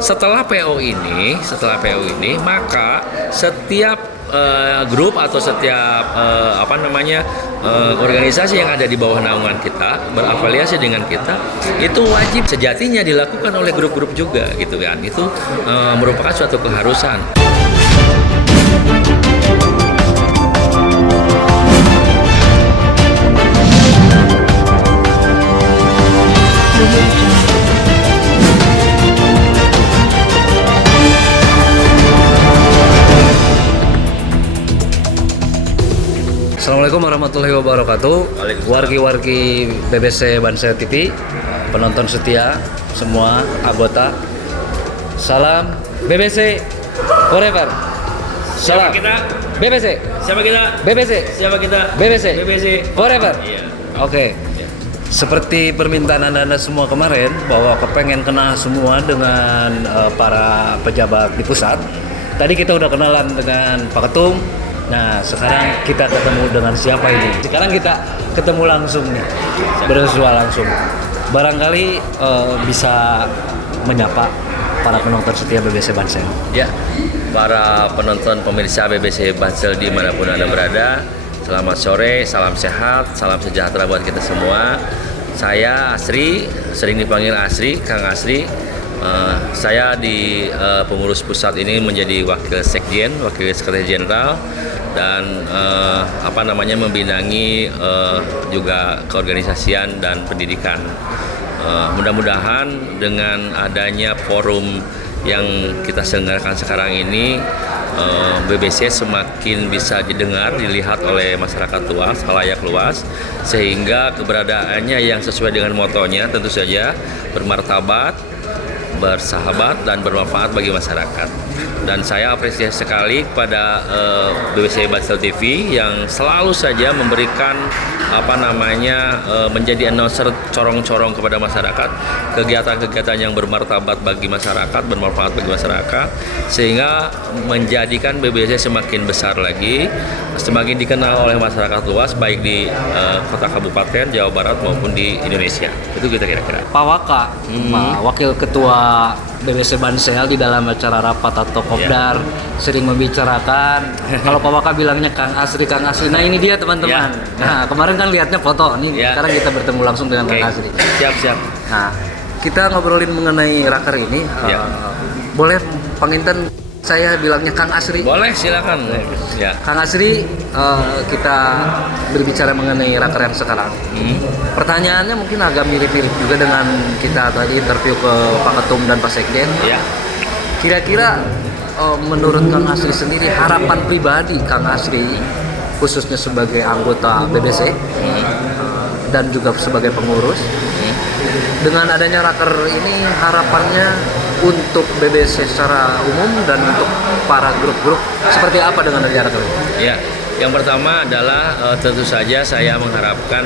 setelah PO ini maka setiap grup atau setiap organisasi yang ada di bawah naungan kita berafiliasi dengan kita itu wajib sejatinya dilakukan oleh grup-grup juga gitu kan. Itu merupakan suatu keharusan. Assalamualaikum warahmatullahi wabarakatuh. Wargi-wargi BBC Bansel TV, penonton setia, semua anggota. Salam BBC forever. Salam Siapa kita? BBC. Siapa kita? BBC. Siapa kita? BBC. BBC Forever. Iya. Oke. Seperti permintaan anda semua kemarin bahwa kepengen kenal semua dengan para pejabat di pusat. Tadi kita udah kenalan dengan Pak Ketum. Nah, sekarang kita ketemu dengan siapa ini? Sekarang kita ketemu langsung nih, bersua langsung. Barangkali bisa menyapa para penonton setia BBC Bansel. Ya, para penonton pemirsa BBC Bansel dimanapun Anda berada, selamat sore, salam sehat, salam sejahtera buat kita semua. Saya Asri, sering dipanggil Asri, Kang Asri. Saya di pengurus pusat ini menjadi wakil sekjen, wakil sekretaris jenderal, dan membidangi juga keorganisasian dan pendidikan. Mudah-mudahan dengan adanya forum yang kita selenggarakan sekarang ini, BBC semakin bisa didengar, dilihat oleh masyarakat luas, khalayak luas, sehingga keberadaannya yang sesuai dengan motonya tentu saja bermartabat, bersahabat, dan bermanfaat bagi masyarakat. Dan saya apresiasi sekali kepada BBC Bansel TV yang selalu saja memberikan menjadi announcer corong-corong kepada masyarakat, kegiatan-kegiatan yang bermartabat bagi masyarakat, bermanfaat bagi masyarakat, sehingga menjadikan BBC semakin besar lagi, semakin dikenal oleh masyarakat luas, baik di kota kabupaten Jawa Barat maupun di Indonesia. Itu kita kira-kira. Pak Waka, Pak Wakil Ketua BBC Bansel, di dalam acara rapat atau kopdar sering membicarakan. Kalau Pak Waka bilangnya Kang Asri. Nah ini dia teman-teman. Nah kemarin kan lihatnya foto nih. Sekarang kita bertemu langsung dengan Kang Asri. Siap. Nah kita ngobrolin mengenai raker ini. Boleh panginten saya bilangnya Kang Asri? Boleh, silakan. Ya. Kang Asri, kita berbicara mengenai raker yang sekarang. Pertanyaannya mungkin agak mirip-mirip juga dengan kita tadi interview ke Pak Ketum dan Pak Sekjen. Ya. Kira-kira menurut Kang Asri sendiri, harapan pribadi Kang Asri khususnya sebagai anggota BBC dan juga sebagai pengurus, dengan adanya raker ini harapannya untuk BBC secara umum dan untuk para grup-grup seperti apa dengan adanya raker ini? Ya. Yang pertama adalah tentu saja saya mengharapkan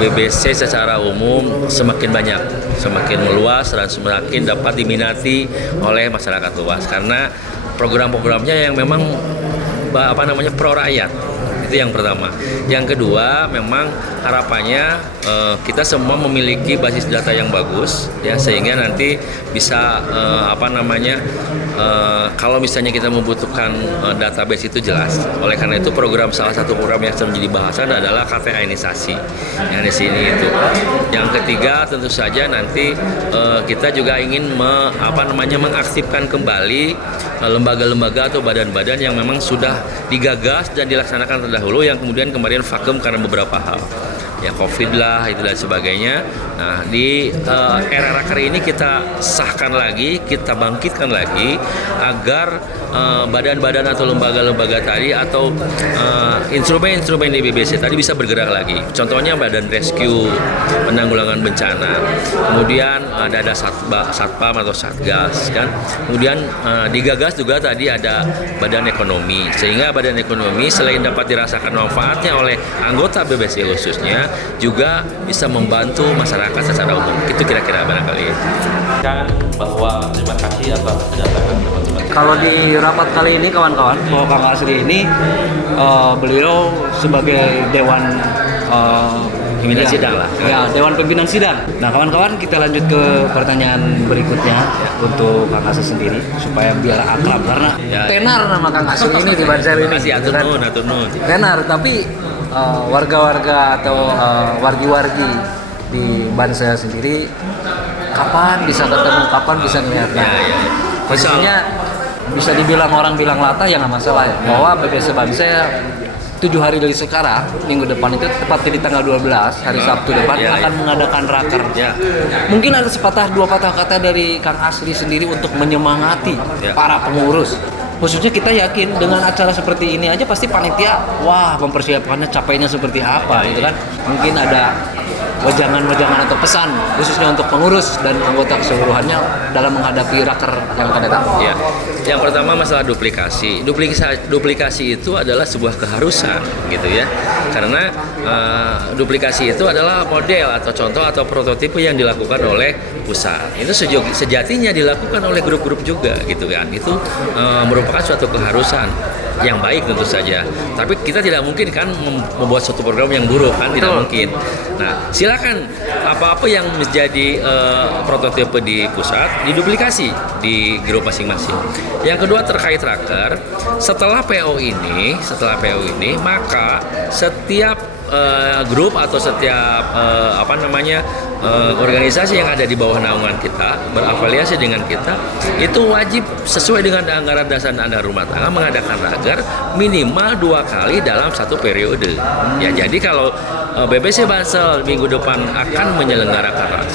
BBC secara umum semakin banyak, semakin meluas, dan semakin dapat diminati oleh masyarakat luas, karena program-programnya yang memang pro rakyat. Itu yang pertama. Yang kedua, memang harapannya kita semua memiliki basis data yang bagus, ya, sehingga nanti bisa kalau misalnya kita membutuhkan database itu jelas. Oleh karena itu salah satu program yang sedang menjadi bahasan adalah KTA-nisasi yang di sini itu. Yang ketiga, tentu saja nanti kita juga ingin mengaktifkan kembali lembaga-lembaga atau badan-badan yang memang sudah digagas dan dilaksanakan terdahulu, yang kemudian kemarin vakum karena beberapa hal, ya COVID lah itu dan sebagainya. Nah, di era raker ini kita sahkan lagi, kita bangkitkan lagi agar badan-badan atau lembaga-lembaga tadi atau instrumen-instrumen di BBC tadi bisa bergerak lagi. Contohnya badan rescue, penanggulangan bencana, kemudian ada satpam atau satgas, kan. Kemudian digagas juga tadi ada badan ekonomi, sehingga badan ekonomi selain dapat dirasakan manfaatnya oleh anggota BBC khususnya, juga bisa membantu masyarakat secara umum. Itu kira-kira barangkali. Kan bahwa terima kasih atas kedatangan teman-teman. Kalau di rapat kali ini kawan-kawan, bahwa Kang Asri ini beliau sebagai Dewan Pimpinan Ya. sidang lah. Ya, Dewan Pimpinan Sidang. Nah, kawan-kawan, kita lanjut ke pertanyaan berikutnya untuk Kang Asri sendiri supaya biar akrab karena Ya. tenar nama Kang Asri ini di Bansel ini. Masih atur kan? nun, atur nun. Tenar, tapi warga-warga atau wargi-wargi di Bansel sendiri kapan bisa ketemu, kapan bisa melihat? Ya, ya. Posisinya bisa dibilang orang bilang lata ya nggak masalah ya. Bahwa BBC Bansel 7 hari dari sekarang, minggu depan itu tepatnya di tanggal 12, hari Sabtu depan Ya, akan ya. mengadakan raker. Ya. Mungkin ada sepatah dua patah kata dari Kang Asri sendiri untuk menyemangati Ya. para pengurus. Khususnya kita yakin dengan acara seperti ini aja pasti panitia, wah mempersiapkannya capainya seperti apa gitu kan. Mungkin ada wejangan-wejangan atau pesan khususnya untuk pengurus dan anggota keseluruhannya dalam menghadapi raker yang akan datang. Ya, yang pertama masalah duplikasi. Duplikasi itu adalah sebuah keharusan, gitu ya. Karena duplikasi itu adalah model atau contoh atau prototipe yang dilakukan oleh pusat. Itu sejatinya dilakukan oleh grup-grup juga, gitu kan. Itu merupakan suatu keharusan yang baik tentu saja. Tapi kita tidak mungkin kan membuat suatu program yang buruk kan, tidak mungkin. Nah, silakan apa-apa yang menjadi prototipe di pusat diduplikasi di grup masing-masing. Yang kedua terkait raker, setelah PO ini maka setiap grup atau setiap organisasi yang ada di bawah naungan kita berafiliasi dengan kita itu wajib sesuai dengan anggaran dasar anggaran rumah tangga mengadakan raker minimal 2 kali dalam satu periode. Ya, jadi kalau BBC Bansel minggu depan akan menyelenggarakan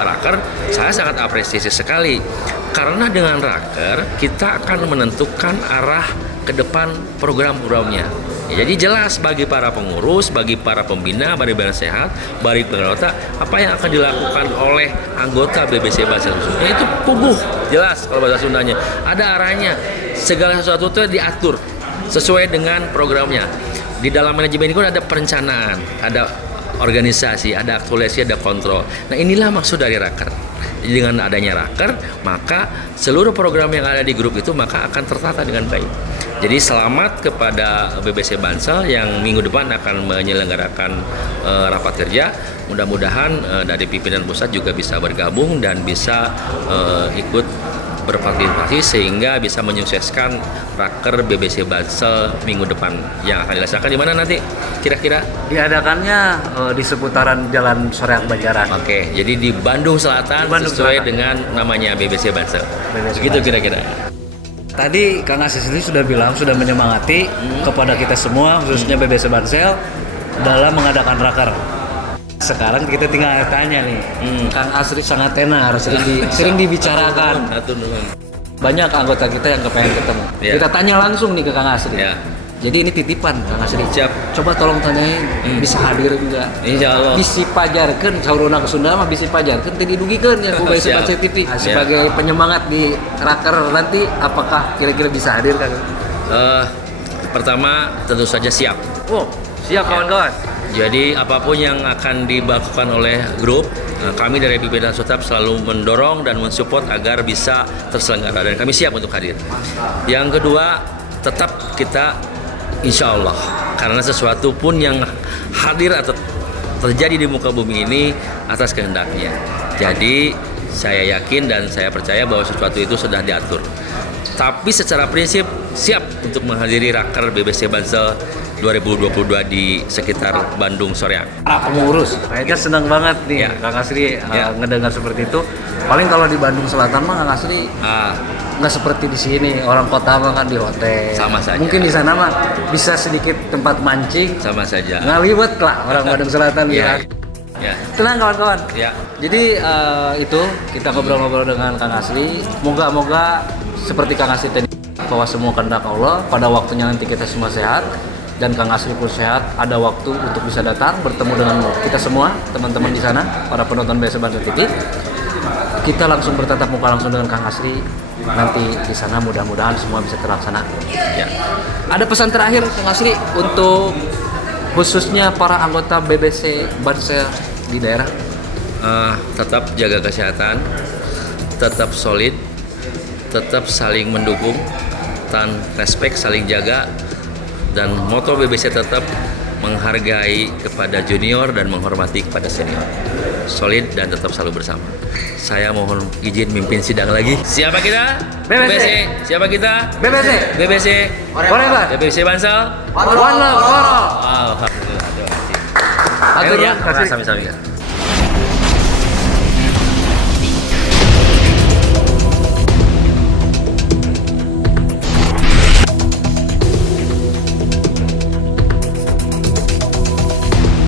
raker, saya sangat apresiasi sekali karena dengan raker kita akan menentukan arah ke depan program-programnya. Ya, jadi jelas bagi para pengurus, bagi para pembina, bagi badan sehat, bagi pengelola apa yang akan dilakukan oleh anggota BBC Bansel khususnya itu puguh, jelas kalau bahasa Sundanya. Ada arahnya, segala sesuatu itu diatur sesuai dengan programnya. Di dalam manajemen itu ada perencanaan, ada organisasi, ada aktualisasi, ada kontrol. Nah, inilah maksud dari raker. Jadi dengan adanya raker, maka seluruh program yang ada di grup itu maka akan tertata dengan baik. Jadi selamat kepada BBC Bansel yang minggu depan akan menyelenggarakan rapat kerja. Mudah-mudahan dari pimpinan pusat juga bisa bergabung dan bisa ikut berpartisipasi sehingga bisa menyukseskan raker BBC Bansel minggu depan yang akan dilaksanakan di mana nanti kira-kira? Diadakannya di seputaran Jalan Soreang Banjaran. Oke, jadi di Bandung Selatan sesuai dengan namanya BBC Bansel. Begitu kira-kira. Tadi Kang Asri sendiri sudah bilang, sudah menyemangati kepada kita semua, khususnya BBC Bansel dalam mengadakan raker. Sekarang kita tinggal tanya nih, Kang Asri sangat tenar, sering dibicarakan. Banyak anggota kita yang kepengen ketemu. Ya. Kita tanya langsung nih ke Kang Asri. Ya. Jadi ini titipan Kang Asri. Siap. Coba tolong tanyain, bisa hadir enggak? Insya Allah. Bisi pajarkeun sauruna ke Sunda mah bisi pajarkeun teu didugikeun ya ku BBC Siap. TV. Sebagai penyemangat di raker nanti apakah kira-kira bisa hadir Kang? Pertama tentu saja siap. Oh, siap kawan-kawan. Jadi apapun yang akan dilakukan oleh grup, kami dari pimpinan Sotap selalu mendorong dan mensupport agar bisa terselenggara dan kami siap untuk hadir. Yang kedua, tetap kita insya Allah karena sesuatu pun yang hadir atau terjadi di muka bumi ini atas kehendaknya. Jadi saya yakin dan saya percaya bahwa sesuatu itu sudah diatur. Tapi secara prinsip siap untuk menghadiri raker BBC Bansel 2022 di sekitar Bandung Soreang. Para pengurus, kayaknya senang banget nih Ya. Kang Asri Ya. ngedengar seperti itu. Paling kalau di Bandung Selatan mah Kang Asri nggak seperti di sini, orang kota mah kan di hotel. Sama saja. Mungkin di sana mah bisa sedikit tempat mancing. Sama saja. Ngaliwet lah orang Bandung Selatan Ya. bilang. Ya. Tenang kawan-kawan. Ya. Jadi itu kita ngobrol-ngobrol dengan Kang Asri. Moga-moga seperti Kang Asri tadi bahwa semua kehendak Allah, pada waktunya nanti kita semua sehat dan Kang Asri pun sehat, ada waktu untuk bisa datang bertemu dengan kita semua, teman-teman di sana, para penonton BBC Bansel TV. Kita langsung bertatap muka langsung dengan Kang Asri. Nanti di sana mudah-mudahan semua bisa terlaksana. Ya. Ada pesan terakhir Kang Asri untuk khususnya para anggota BBC Bansel di daerah? Tetap jaga kesehatan, tetap solid, tetap saling mendukung, dan respect saling jaga, dan moto BBC tetap menghargai kepada junior dan menghormati kepada senior. Solid dan tetap selalu bersama. Saya mohon izin mimpin sidang lagi. Siapa kita? BBC. Siapa kita? BBC. BBC. Forever. BBC Bansal. One love. Alhamdulillah. Terima kasih. Atur Ya, kasih. sami-sami.